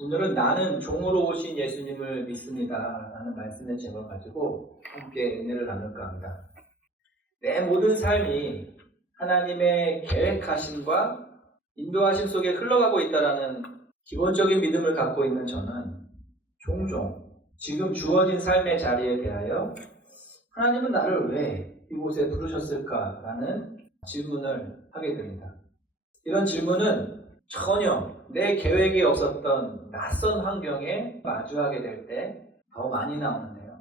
오늘은 나는 종으로 오신 예수님을 믿습니다 라는 말씀의 제목을 가지고 함께 은혜를 나눌까 합니다. 내 모든 삶이 하나님의 계획하심과 인도하심 속에 흘러가고 있다는 기본적인 믿음을 갖고 있는 저는 종종 지금 주어진 삶의 자리에 대하여 하나님은 나를 왜 이곳에 부르셨을까라는 질문을 하게 됩니다. 이런 질문은 전혀 내 계획이 없었던 낯선 환경에 마주하게 될 때 더 많이 나오는데요.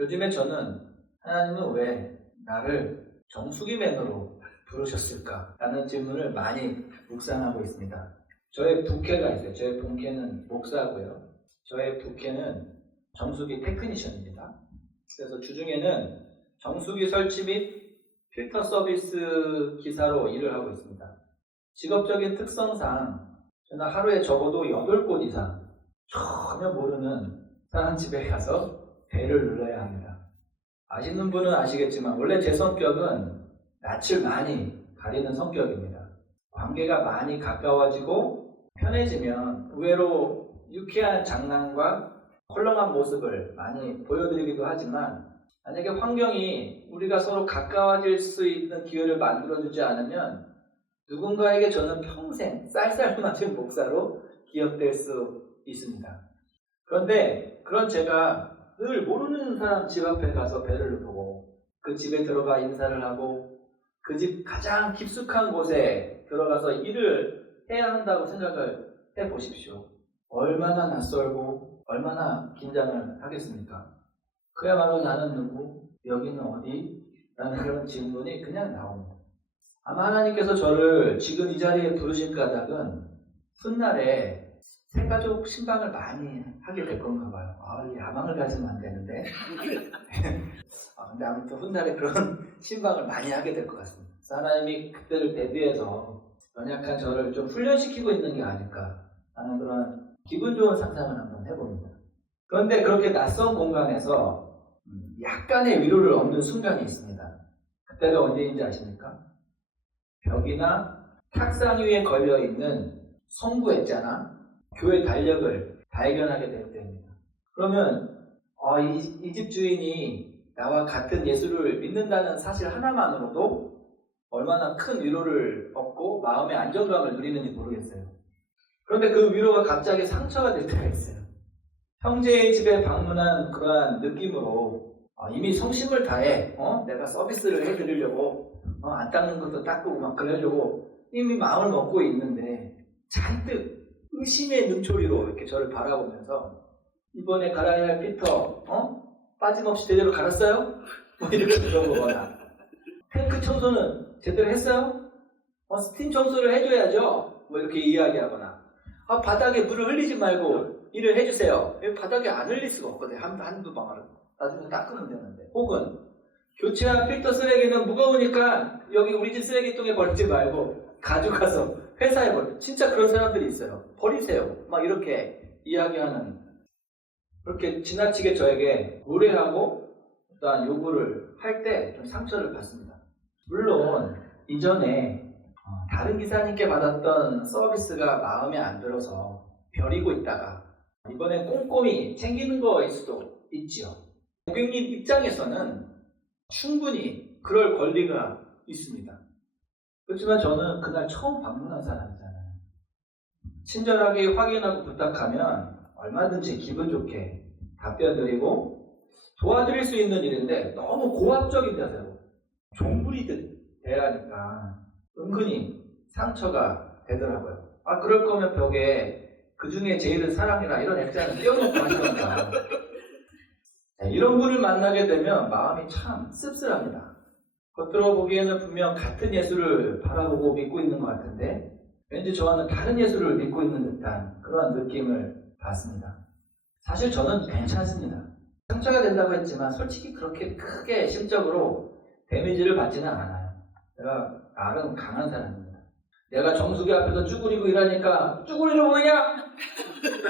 요즘에 저는 하나님은 왜 나를 정수기맨으로 부르셨을까라는 질문을 많이 묵상하고 있습니다. 저의 부캐가 있어요. 저의 본캐는 목사고요. 저의 부캐는 정수기 테크니션입니다. 그래서 주중에는 정수기 설치 및 필터 서비스 기사로 일을 하고 있습니다. 직업적인 특성상 저는 하루에 적어도 8곳 이상 전혀 모르는 사람 집에 가서 배를 눌러야 합니다. 아시는 분은 아시겠지만 원래 제 성격은 낯을 많이 가리는 성격입니다. 관계가 많이 가까워지고 편해지면 의외로 유쾌한 장난과 헐렁한 모습을 많이 보여드리기도 하지만 만약에 환경이 우리가 서로 가까워질 수 있는 기회를 만들어주지 않으면 누군가에게 저는 평생 쌀쌀맞은 목사로 기억될 수 있습니다. 그런데 그런 제가 늘 모르는 사람 집 앞에 가서 배를 누르고 그 집에 들어가 인사를 하고 그 집 가장 깊숙한 곳에 들어가서 일을 해야 한다고 생각을 해보십시오. 얼마나 낯설고 얼마나 긴장을 하겠습니까? 그야말로 나는 누구? 여기는 어디? 라는 그런 질문이 그냥 나옵니다. 아마 하나님께서 저를 지금 이 자리에 부르신 까닭은 훗날에 새가족 신방을 많이 하게 될 건가 봐요. 야망을 가지면 안 되는데. 근데 아무튼 훗날에 그런 신방을 많이 하게 될 것 같습니다. 하나님이 그때를 대비해서 연약한 저를 좀 훈련시키고 있는 게 아닐까 하는 그런 기분 좋은 상상을 한번 해봅니다. 그런데 그렇게 낯선 공간에서 약간의 위로를 얻는 순간이 있습니다. 그때가 언제인지 아십니까? 벽이나 탁상 위에 걸려있는 성구했잖아. 교회 달력을 발견하게 될 때입니다. 그러면 이 집 주인이 나와 같은 예수를 믿는다는 사실 하나만으로도 얼마나 큰 위로를 얻고 마음의 안정감을 누리는지 모르겠어요. 그런데 그 위로가 갑자기 상처가 될 때가 있어요. 형제의 집에 방문한 그러한 느낌으로 이미 성심을 다해 내가 서비스를 해드리려고 안 닦는 것도 닦고 막 그러려고 이미 마음을 먹고 있는데 잔뜩 의심의 눈초리로 이렇게 저를 바라보면서 이번에 갈아야 할 피터 빠짐없이 제대로 갈았어요? 뭐 이렇게 물어보거나 탱크 청소는 제대로 했어요? 스팀 청소를 해줘야죠. 뭐 이렇게 이야기하거나 바닥에 물을 흘리지 말고 일을 해주세요. 바닥에 안 흘릴 수가 없거든요. 한두 방울은 나중에 닦으면 되는데. 혹은 교체한 필터 쓰레기는 무거우니까 여기 우리 집 쓰레기통에 버리지 말고 가져가서 회사에 버려. 진짜 그런 사람들이 있어요. 버리세요. 막 이렇게 이야기하는, 그렇게 지나치게 저에게 무례하고 어떠한 요구를 할 때 좀 상처를 받습니다. 물론 이전에 다른 기사님께 받았던 서비스가 마음에 안 들어서 버리고 있다가 이번에 꼼꼼히 챙기는 거일 수도 있지요. 고객님 입장에서는 충분히 그럴 권리가 있습니다. 그렇지만 저는 그날 처음 방문한 사람이잖아요. 친절하게 확인하고 부탁하면 얼마든지 기분 좋게 답변드리고 도와드릴 수 있는 일인데 너무 고압적인 자세로 종부리듯 대하니까 은근히 상처가 되더라고요. 그럴 거면 벽에 그 중에 제일은 사랑이라 이런 액자는 띄워놓고 하시던가. 이런 분을 만나게 되면 마음이 참 씁쓸합니다. 겉으로 보기에는 분명 같은 예수를 바라보고 믿고 있는 것 같은데 왠지 저와는 다른 예수를 믿고 있는 듯한 그런 느낌을 받습니다. 사실 저는 괜찮습니다. 상처가 된다고 했지만 솔직히 그렇게 크게 심적으로 데미지를 받지는 않아요. 내가 나름 강한 사람입니다. 내가 정수기 앞에서 쭈그리고 일하니까 쭈그리려 보이냐?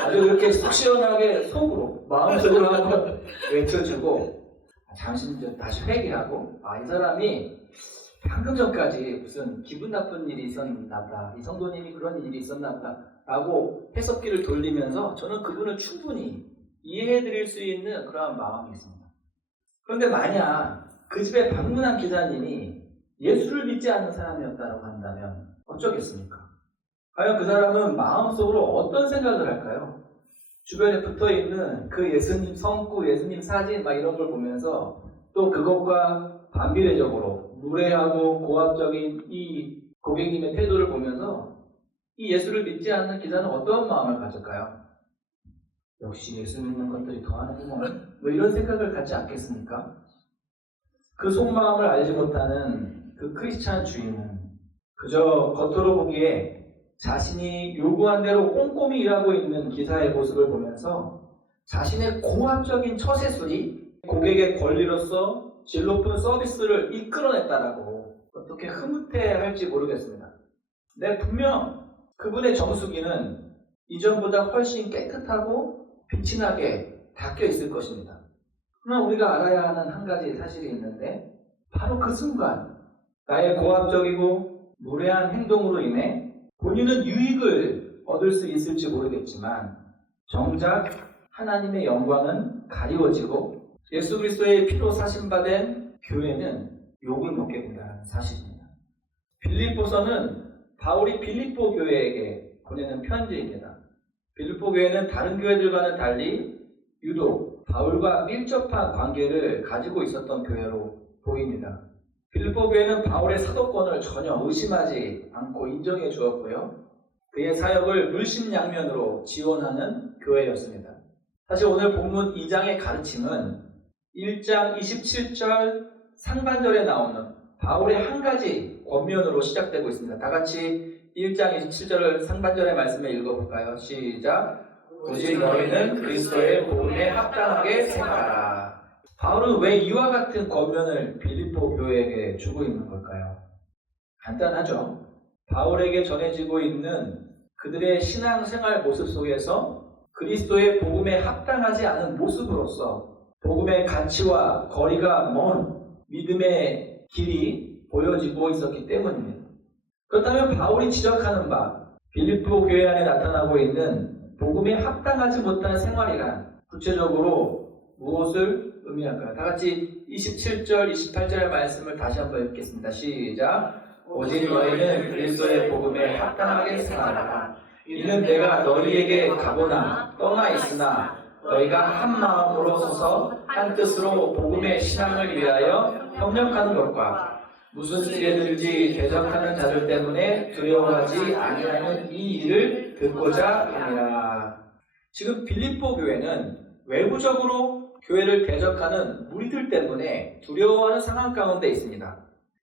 아주 이렇게 속 시원하게 속으로 마음속으로 한번 외쳐주고 잠시 다시 회개하고 이 사람이 방금 전까지 무슨 기분 나쁜 일이 있었나 보다, 이 성도님이 그런 일이 있었나 보다 라고 해석기를 돌리면서 저는 그분을 충분히 이해해드릴 수 있는 그러한 마음이 있습니다. 그런데 만약 그 집에 방문한 기사님이 예수를 믿지 않는 사람이었다고 한다면 어쩌겠습니까? 과연 그 사람은 마음속으로 어떤 생각을 할까요? 주변에 붙어있는 그 예수님 성구, 예수님 사진 막 이런 걸 보면서 또 그것과 반비례적으로 무례하고 고압적인 이 고객님의 태도를 보면서 이 예수를 믿지 않는 기사는 어떤 마음을 가질까요? 역시 예수 믿는 것들이 더하는구만, 뭐 이런 생각을 갖지 않겠습니까? 그 속마음을 알지 못하는 그 크리스찬 주인은 그저 겉으로 보기에 자신이 요구한 대로 꼼꼼히 일하고 있는 기사의 모습을 보면서 자신의 고압적인 처세술이 고객의 권리로서 질 높은 서비스를 이끌어냈다라고 어떻게 흐뭇해할지 모르겠습니다. 네, 분명 그분의 정수기는 이전보다 훨씬 깨끗하고 빛이 나게 닦여 있을 것입니다. 그러나 우리가 알아야 하는 한 가지 사실이 있는데 바로 그 순간 나의 고압적이고 무례한 행동으로 인해 본인은 유익을 얻을 수 있을지 모르겠지만 정작 하나님의 영광은 가리워지고 예수 그리스도의 피로 사심받은 교회는 욕을 먹게 된다는 사실입니다. 빌립보서는 바울이 빌립보 교회에게 보내는 편지입니다. 빌립보 교회는 다른 교회들과는 달리 유독 바울과 밀접한 관계를 가지고 있었던 교회로 보입니다. 빌립보 교회는 바울의 사도권을 전혀 의심하지 않고 인정해 주었고요. 그의 사역을 물심양면으로 지원하는 교회였습니다. 사실 오늘 본문 2장의 가르침은 1장 27절 상반절에 나오는 바울의 한 가지 권면으로 시작되고 있습니다. 다 같이 1장 27절 상반절의 말씀을 읽어볼까요? 시작! 오직 너희는 그리스도의 복음에 합당하게 생각하라. 바울은 왜 이와 같은 권면을 빌립보 교회에게 주고 있는 걸까요? 간단하죠. 바울에게 전해지고 있는 그들의 신앙생활 모습 속에서 그리스도의 복음에 합당하지 않은 모습으로서 복음의 가치와 거리가 먼 믿음의 길이 보여지고 있었기 때문입니다. 그렇다면 바울이 지적하는 바 빌립보 교회 안에 나타나고 있는 복음에 합당하지 못한 생활이란 구체적으로 무엇을 의미할까요? 다 같이 27절, 28절의 말씀을 다시 한번 읽겠습니다. 시작! 오직 너희는 그리스도의 복음에 합당하게 생활하라. 이는 내가 너희에게 가보나 떠나 있으나 너희가 한 마음으로 서서 한 뜻으로 복음의 신앙을 위하여 협력하는 것과 무슨 지혜든지 대적하는 자들 때문에 두려워하지 아니하는 이 일을 듣고자 함이라. 지금 빌립보 교회는 외부적으로 교회를 대적하는 무리들 때문에 두려워하는 상황 가운데 있습니다.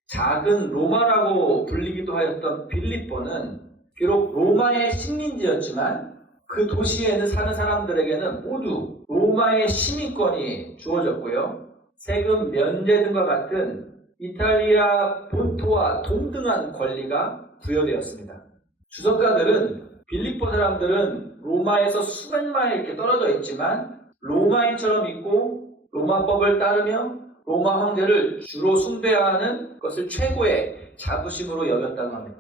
작은 로마라고 불리기도 하였던 빌립보는 비록 로마의 식민지였지만 그 도시에는 사는 사람들에게는 모두 로마의 시민권이 주어졌고요. 세금 면제 등과 같은 이탈리아 본토와 동등한 권리가 부여되었습니다. 주석가들은 빌립보 사람들은 로마에서 수백 마일 이렇게 떨어져 있지만 로마인처럼 있고 로마법을 따르며 로마 황제를 주로 숭배하는 것을 최고의 자부심으로 여겼다고 합니다.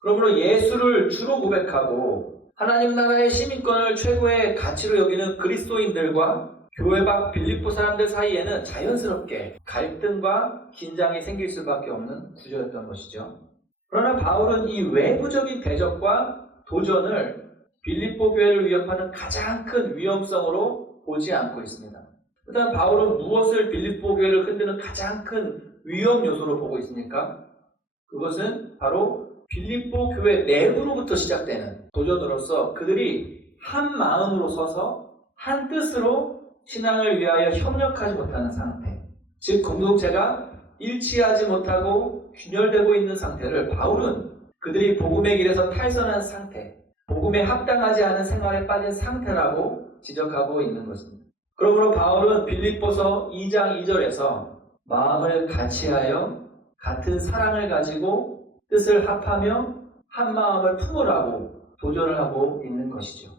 그러므로 예수를 주로 고백하고 하나님 나라의 시민권을 최고의 가치로 여기는 그리스도인들과 교회 밖 빌립보 사람들 사이에는 자연스럽게 갈등과 긴장이 생길 수밖에 없는 구조였던 것이죠. 그러나 바울은 이 외부적인 대적과 도전을 빌립보 교회를 위협하는 가장 큰 위험성으로 보지 않고 있습니다. 그다음 바울은 무엇을 빌립보 교회를 흔드는 가장 큰 위험 요소로 보고 있습니까? 그것은 바로 빌립보 교회 내부로부터 시작되는 도전으로서 그들이 한 마음으로 서서 한 뜻으로 신앙을 위하여 협력하지 못하는 상태, 즉 공동체가 일치하지 못하고 균열되고 있는 상태를 바울은 그들이 복음의 길에서 탈선한 상태, 복음에 합당하지 않은 생활에 빠진 상태라고 지적하고 있는 것입니다. 그러므로 바울은 빌립보서 2장 2절에서 마음을 같이하여 같은 사랑을 가지고 뜻을 합하며 한 마음을 품으라고 도전을 하고 있는 것이죠.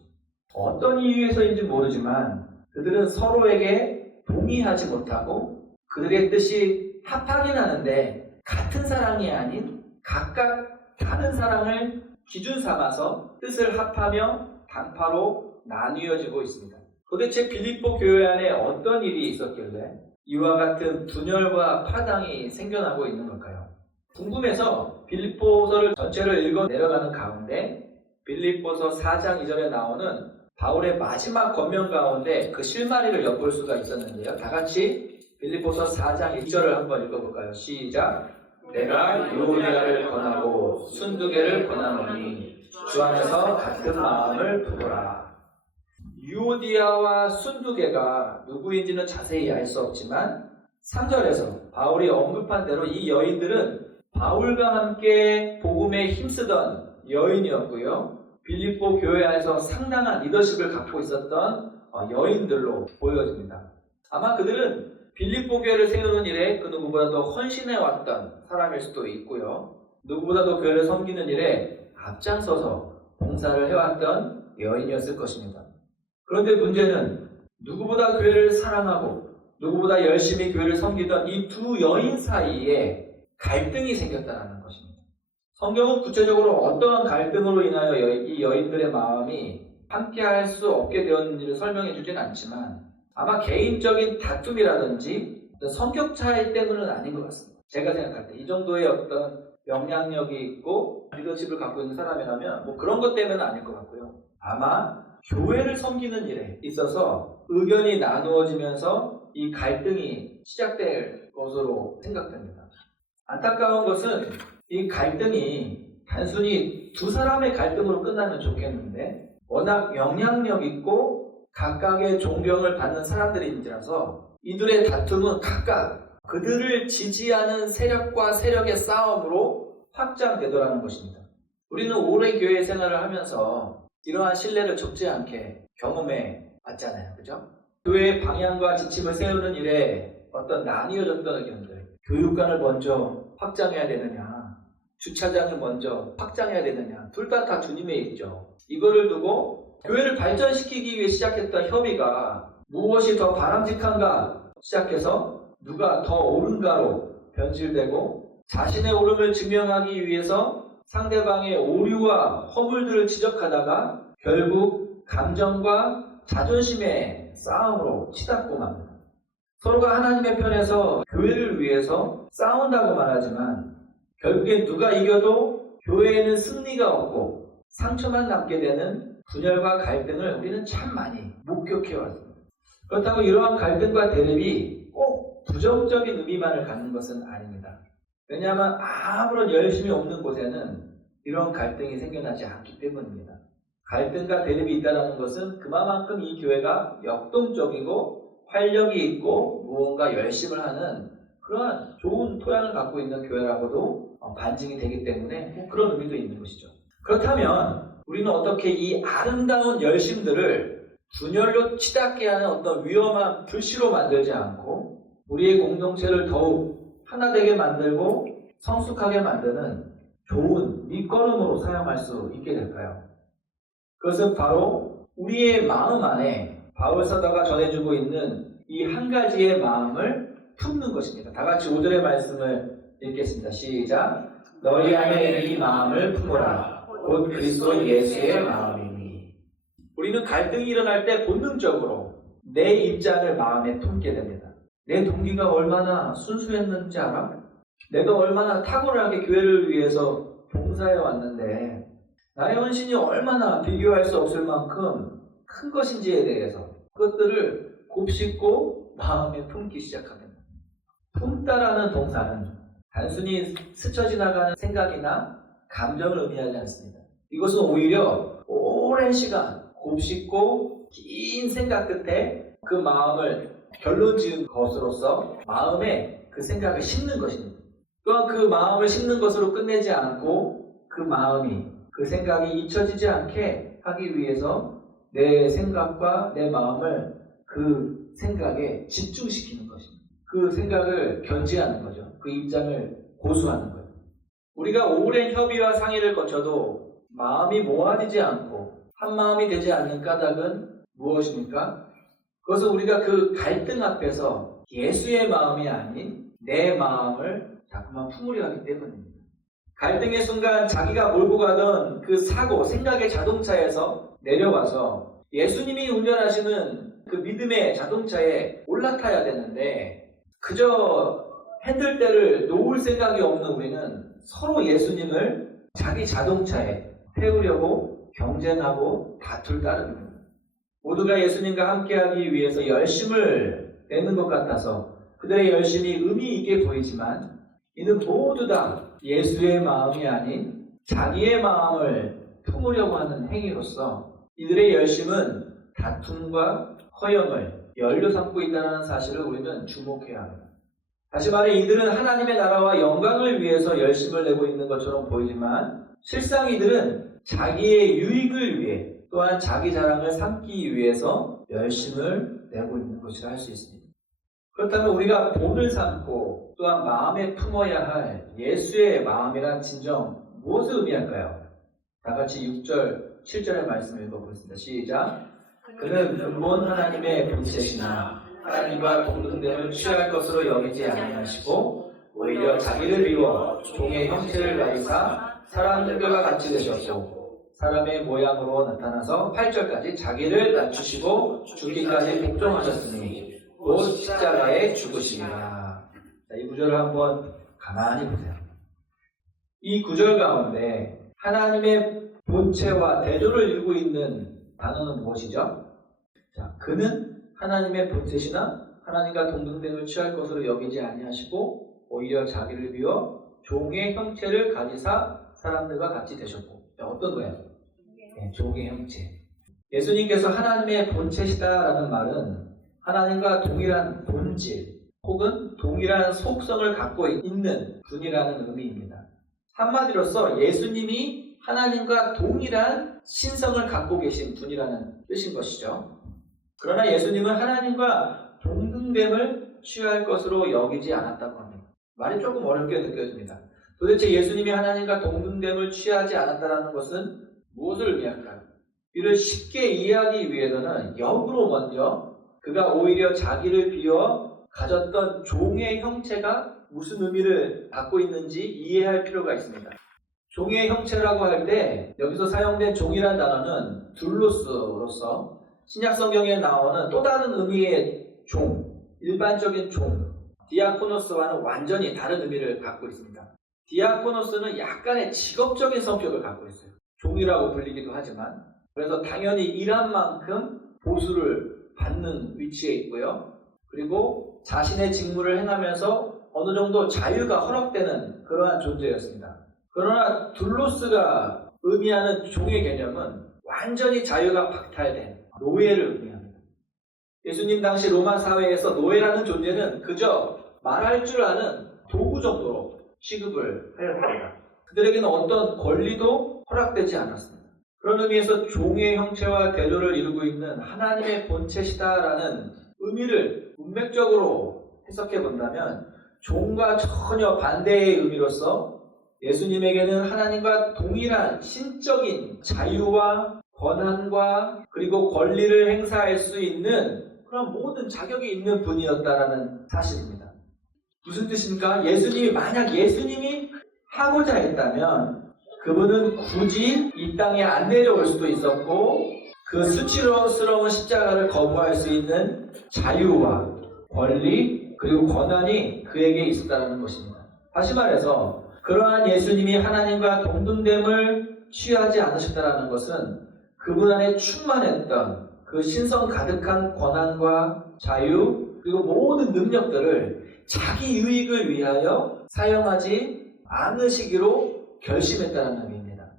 어떤 이유에서인지 모르지만 그들은 서로에게 동의하지 못하고 그들의 뜻이 합하긴 하는데 같은 사랑이 아닌 각각 다른 사랑을 기준 삼아서 뜻을 합하며 당파로 나뉘어지고 있습니다. 도대체 빌립보 교회 안에 어떤 일이 있었길래 이와 같은 분열과 파당이 생겨나고 있는 걸까요? 궁금해서 빌립보서를 전체를 읽어 내려가는 가운데 빌립보서 4장 2절에 나오는 바울의 마지막 권면 가운데 그 실마리를 엿볼 수가 있었는데요. 다 같이 빌립보서 4장 2절을 한번 읽어볼까요? 시작! 내가 유오디아를 권하고 순두개를 권하노니 주 안에서 같은 마음을 두거라. 유오디아와 순두개가 누구인지는 자세히 알 수 없지만 3절에서 바울이 언급한 대로 이 여인들은 바울과 함께 복음에 힘쓰던 여인이었고요. 빌립보 교회 안에서 상당한 리더십을 갖고 있었던 여인들로 보여집니다. 아마 그들은 빌립보 교회를 세우는 일에 그 누구보다도 헌신해왔던 사람일 수도 있고요. 누구보다도 교회를 섬기는 일에 앞장서서 봉사를 해왔던 여인이었을 것입니다. 그런데 문제는 누구보다 교회를 사랑하고 누구보다 열심히 교회를 섬기던 이 두 여인 사이에 갈등이 생겼다는 것입니다. 성경은 구체적으로 어떠한 갈등으로 인하여 이 여인들의 마음이 함께할 수 없게 되었는지를 설명해 주진 않지만 아마 개인적인 다툼이라든지 성격 차이 때문은 아닌 것 같습니다. 제가 생각할 때 이 정도의 어떤 영향력이 있고 리더십을 갖고 있는 사람이라면 뭐 그런 것 때문은 아닐 것 같고요. 아마 교회를 섬기는 일에 있어서 의견이 나누어지면서 이 갈등이 시작될 것으로 생각됩니다. 안타까운 것은 이 갈등이 단순히 두 사람의 갈등으로 끝나면 좋겠는데 워낙 영향력 있고 각각의 존경을 받는 사람들인지라서 이들의 다툼은 각각 그들을 지지하는 세력과 세력의 싸움으로 확장되더라는 것입니다. 우리는 오랜 교회 생활을 하면서 이러한 신뢰를 적지 않게 경험해 왔잖아요. 그죠? 교회의 방향과 지침을 세우는 일에 어떤 나뉘어졌던 의견들, 교육관을 먼저 확장해야 되느냐, 주차장을 먼저 확장해야 되느냐, 둘 다 주님의 일이죠. 이거를 두고 교회를 발전시키기 위해 시작했던 협의가 무엇이 더 바람직한가 시작해서 누가 더 옳은가로 변질되고 자신의 옳음을 증명하기 위해서 상대방의 오류와 허물들을 지적하다가 결국 감정과 자존심의 싸움으로 치닫고 맙니다. 서로가 하나님의 편에서 교회를 위해서 싸운다고 말하지만 결국엔 누가 이겨도 교회에는 승리가 없고 상처만 남게 되는 분열과 갈등을 우리는 참 많이 목격해왔습니다. 그렇다고 이러한 갈등과 대립이 꼭 부정적인 의미만을 갖는 것은 아닙니다. 왜냐하면 아무런 열심이 없는 곳에는 이런 갈등이 생겨나지 않기 때문입니다. 갈등과 대립이 있다는 것은 그만큼 이 교회가 역동적이고 활력이 있고 무언가 열심을 하는 그러한 좋은 토양을 갖고 있는 교회라고도 반증이 되기 때문에 그런 의미도 있는 것이죠. 그렇다면 우리는 어떻게 이 아름다운 열심들을 분열로 치닫게 하는 어떤 위험한 불씨로 만들지 않고 우리의 공동체를 더욱 하나되게 만들고 성숙하게 만드는 좋은 밑거름으로 사용할 수 있게 될까요? 그것은 바로 우리의 마음 안에 바울 사도가 전해주고 있는 이 한 가지의 마음을 품는 것입니다. 다 같이 5절의 말씀을 읽겠습니다. 시작! 너희 안에 이 마음을 품어라. 곧 그리스도 예수의 마음이니. 우리는 갈등이 일어날 때 본능적으로 내 입장을 마음에 품게 됩니다. 내 동기가 얼마나 순수했는지 알아? 내가 얼마나 탁월하게 교회를 위해서 봉사해 왔는데 나의 헌신이 얼마나 비교할 수 없을 만큼 큰 것인지에 대해서 그것들을 곱씹고 마음에 품기 시작합니다. 품다라는 동사는 단순히 스쳐 지나가는 생각이나 감정을 의미하지 않습니다. 이것은 오히려 오랜 시간 곱씹고 긴 생각 끝에 그 마음을 결론 지은 것으로서 마음에 그 생각을 심는 것입니다. 또한 그 마음을 심는 것으로 끝내지 않고 그 마음이 그 생각이 잊혀지지 않게 하기 위해서 내 생각과 내 마음을 그 생각에 집중시키는 것입니다. 그 생각을 견지하는 거죠. 그 입장을 고수하는 거예요. 우리가 오랜 협의와 상의를 거쳐도 마음이 모아지지 않고 한 마음이 되지 않는 까닭은 무엇입니까? 그것은 우리가 그 갈등 앞에서 예수의 마음이 아닌 내 마음을 자꾸만 품으려 하기 때문입니다. 갈등의 순간 자기가 몰고 가던 그 사고, 생각의 자동차에서 내려와서 예수님이 운전하시는 그 믿음의 자동차에 올라타야 되는데 그저 핸들대를 놓을 생각이 없는 우리는 서로 예수님을 자기 자동차에 태우려고 경쟁하고 다툴 따름입니다. 모두가 예수님과 함께하기 위해서 열심을 내는 것 같아서 그들의 열심이 의미 있게 보이지만 이는 모두 다 예수의 마음이 아닌 자기의 마음을 품으려고 하는 행위로서 이들의 열심은 다툼과 허영을 연료 삼고 있다는 사실을 우리는 주목해야 합니다. 다시 말해 이들은 하나님의 나라와 영광을 위해서 열심을 내고 있는 것처럼 보이지만 실상 이들은 자기의 유익을 위해 또한 자기 자랑을 삼기 위해서 열심을 내고 있는 것이라 할 수 있습니다. 그렇다면 우리가 본을 삼고 또한 마음에 품어야 할 예수의 마음이란 진정 무엇을 의미할까요? 다 같이 6절, 7절의 말씀을 읽어보겠습니다. 시작. 그는 근본 하나님의 본체시나 하나님과 동등됨을 취할 것으로 여기지 아니하시고 오히려 자기를 비워 종의 형체를 가지사 사람들과 같이 되셨고 사람의 모양으로 나타나서 8절까지 자기를 낮추시고 죽기까지 복종하셨으니 곧 십자가에 죽으시리라. 이 구절을 한번 가만히 보세요. 이 구절 가운데 하나님의 본체와 대조를 이루고 있는 단어는 무엇이죠? 자, 그는 하나님의 본체시나 하나님과 동등됨을 취할 것으로 여기지 아니하시고 오히려 자기를 비워 종의 형체를 가지사 사람들과 같이 되셨고. 자, 어떤 거예요? 네, 종의 형체. 예수님께서 하나님의 본체시다라는 말은 하나님과 동일한 본질 혹은 동일한 속성을 갖고 있는 분이라는 의미입니다. 한마디로서 예수님이 하나님과 동일한 신성을 갖고 계신 분이라는 뜻인 것이죠. 그러나 예수님은 하나님과 동등됨을 취할 것으로 여기지 않았다고 합니다. 말이 조금 어렵게 느껴집니다. 도대체 예수님이 하나님과 동등됨을 취하지 않았다는 것은 무엇을 의미할까요? 이를 쉽게 이해하기 위해서는 역으로 먼저 그가 오히려 자기를 비워 가졌던 종의 형체가 무슨 의미를 갖고 있는지 이해할 필요가 있습니다. 종의 형체라고 할 때 여기서 사용된 종이라는 단어는 둘로스로서 신약 성경에 나오는 또 다른 의미의 종, 일반적인 종, 디아코노스와는 완전히 다른 의미를 갖고 있습니다. 디아코노스는 약간의 직업적인 성격을 갖고 있어요. 종이라고 불리기도 하지만 그래서 당연히 일한 만큼 보수를 받는 위치에 있고요. 그리고 자신의 직무를 행하면서 어느 정도 자유가 허락되는 그러한 존재였습니다. 그러나 둘로스가 의미하는 종의 개념은 완전히 자유가 박탈된 노예를 의미합니다. 예수님 당시 로마 사회에서 노예라는 존재는 그저 말할 줄 아는 도구 정도로 취급을 하였습니다. 그들에게는 어떤 권리도 허락되지 않았습니다. 그런 의미에서 종의 형체와 대조를 이루고 있는 하나님의 본체시다라는 의미를 문맥적으로 해석해 본다면 종과 전혀 반대의 의미로서 예수님에게는 하나님과 동일한 신적인 자유와 권한과 그리고 권리를 행사할 수 있는 그런 모든 자격이 있는 분이었다라는 사실입니다. 무슨 뜻입니까? 만약 예수님이 하고자 했다면 그분은 굳이 이 땅에 안 내려올 수도 있었고 그 수치스러운 십자가를 거부할 수 있는 자유와 권리 그리고 권한이 그에게 있었다는 것입니다. 다시 말해서 그러한 예수님이 하나님과 동등됨을 취하지 않으셨다는 것은 그분 안에 충만했던 그 신성 가득한 권한과 자유 그리고 모든 능력들을 자기 유익을 위하여 사용하지 않으시기로 결심했다는 의미입니다.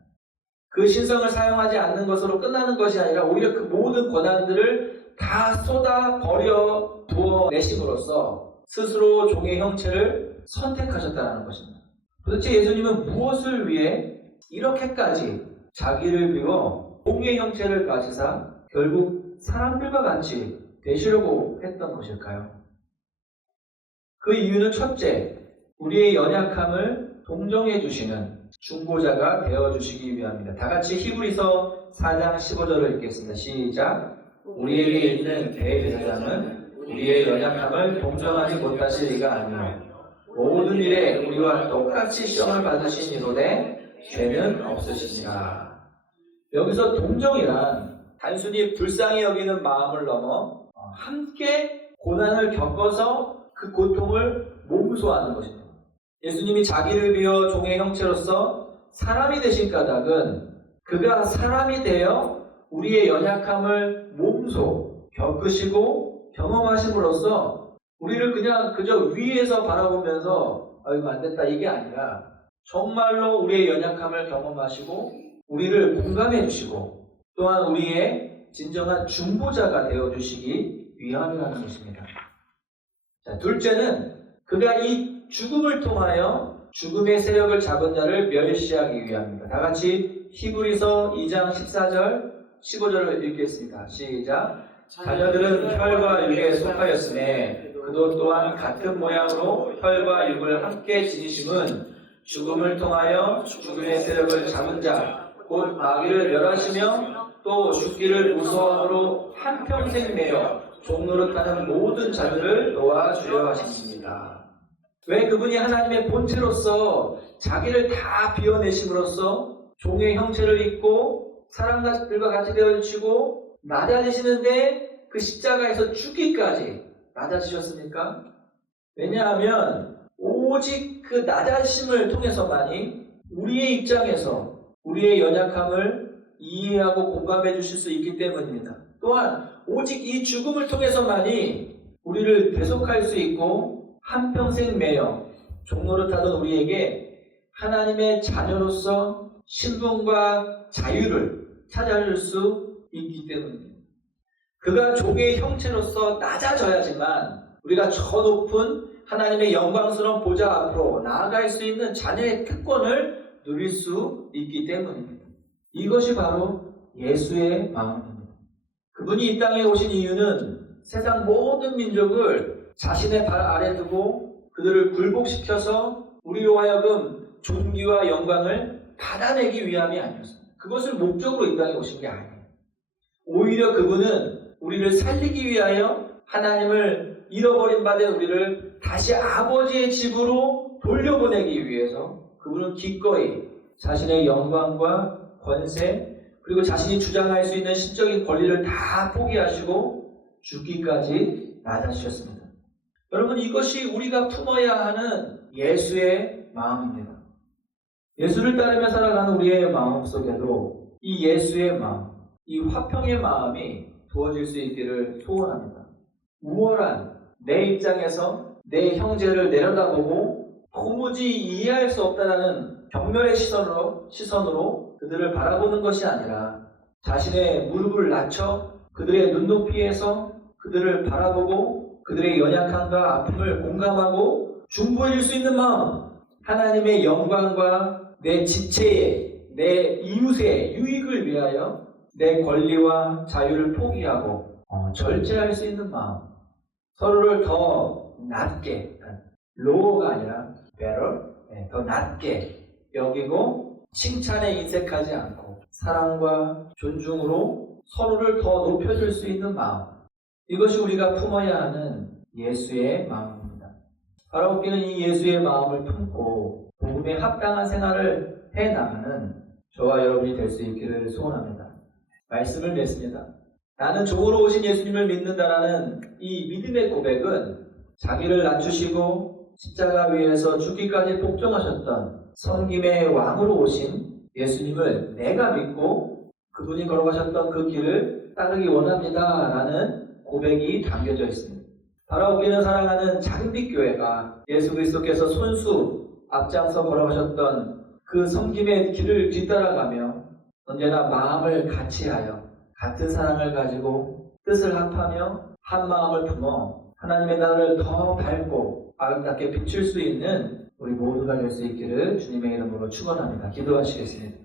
그 신성을 사용하지 않는 것으로 끝나는 것이 아니라 오히려 그 모든 권한들을 다 쏟아 버려 두어 내심으로써 스스로 종의 형체를 선택하셨다는 것입니다. 도대체 예수님은 무엇을 위해 이렇게까지 자기를 비워 종의 형체를 가지사 결국 사람들과 같이 되시려고 했던 것일까요? 그 이유는 첫째, 우리의 연약함을 동정해 주시는 중보자가 되어주시기 위함입니다. 다 같이 히브리서 4장 15절을 읽겠습니다. 시작. 우리에게 있는 대제사장은 우리의 연약함을 동정하지 못하실 리가 아니요 모든 일에 우리와 똑같이 시험을 받으신 이로되 죄는 없으시니라. 여기서 동정이란 단순히 불쌍히 여기는 마음을 넘어 함께 고난을 겪어서 그 고통을 몸소하는 것입니다. 예수님이 자기를 비워 종의 형체로서 사람이 되신 까닭은 그가 사람이 되어 우리의 연약함을 몸소 겪으시고 경험하심으로써 우리를 그저 위에서 바라보면서 이거 안 됐다 이게 아니라 정말로 우리의 연약함을 경험하시고 우리를 공감해 주시고 또한 우리의 진정한 중보자가 되어 주시기 위함이라는 것입니다. 자, 둘째는 그가 이 죽음을 통하여 죽음의 세력을 잡은 자를 멸시하기 위함입니다. 다 같이 히브리서 2장 14절 15절을 읽겠습니다. 시작. 자녀들은 혈과 육에 속하였음에 그도 또한 같은 모양으로 혈과 육을 함께 지니심은 죽음을 통하여 죽음의 세력을 잡은 자 곧 마귀를 멸하시며 또 죽기를 무서워함으로 한평생 매여 종노릇하는 모든 자들을 놓아주려 하십니다. 왜 그분이 하나님의 본체로서 자기를 다 비워내심으로써 종의 형체를 입고 사람들과 같이 되어주시고 낮아지시는데 그 십자가에서 죽기까지 낮아지셨습니까? 왜냐하면 오직 그 낮아심을 통해서만이 우리의 입장에서 우리의 연약함을 이해하고 공감해 주실 수 있기 때문입니다. 또한 오직 이 죽음을 통해서만이 우리를 대속할 수 있고 한평생 매여 종노릇하던 우리에게 하나님의 자녀로서 신분과 자유를 찾아줄 수 있기 때문입니다. 그가 종의 형체로서 낮아져야지만 우리가 저 높은 하나님의 영광스러운 보좌 앞으로 나아갈 수 있는 자녀의 특권을 누릴 수 있기 때문입니다. 이것이 바로 예수의 마음입니다. 그분이 이 땅에 오신 이유는 세상 모든 민족을 자신의 발 아래 두고 그들을 굴복시켜서 우리로 하여금 존귀와 영광을 받아내기 위함이 아니었습니다. 그것을 목적으로 이 땅에 오신 게 아니에요. 오히려 그분은 우리를 살리기 위하여 하나님을 잃어버린 바 된 우리를 다시 아버지의 집으로 돌려보내기 위해서 그분은 기꺼이 자신의 영광과 권세 그리고 자신이 주장할 수 있는 신적인 권리를 다 포기하시고 죽기까지 낮아지셨습니다. 여러분 이것이 우리가 품어야 하는 예수의 마음입니다. 예수를 따르며 살아가는 우리의 마음 속에도 이 예수의 마음, 이 화평의 마음이 부어질 수 있기를 소원합니다. 우월한 내 입장에서 내 형제를 내려다보고 도무지 이해할 수 없다라는 경멸의 시선으로 그들을 바라보는 것이 아니라 자신의 무릎을 낮춰 그들의 눈높이에서 그들을 바라보고 그들의 연약함과 아픔을 공감하고 중보해줄 수 있는 마음, 하나님의 영광과 내 지체의, 내 이웃의 유익을 위하여 내 권리와 자유를 포기하고 절제할 수 있는 마음, 서로를 더 낮게, 로우가 아니라 better, 더 낮게 여기고 칭찬에 인색하지 않고 사랑과 존중으로 서로를 더 높여줄 수 있는 마음, 이것이 우리가 품어야 하는 예수의 마음입니다. 바로 우리는 이 예수의 마음을 품고 복음에 합당한 생활을 해나가는 저와 여러분이 될 수 있기를 소원합니다. 말씀을 맺습니다. 나는 종으로 오신 예수님을 믿는다라는 이 믿음의 고백은 자기를 낮추시고 십자가 위에서 죽기까지 복종하셨던 섬김의 왕으로 오신 예수님을 내가 믿고 그분이 걸어가셨던 그 길을 따르기 원합니다 라는 고백이 담겨져 있습니다. 바라옵기는 사랑하는 작은빛교회가 예수 그리스도께서 손수 앞장서 걸어가셨던 그 섬김의 길을 뒤따라가며 언제나 마음을 같이하여 같은 사랑을 가지고 뜻을 합하며 한 마음을 품어 하나님의 나라를 더 밝고 아름답게 비출 수 있는 우리 모두가 될 수 있기를 주님의 이름으로 축원합니다. 기도하시겠습니다.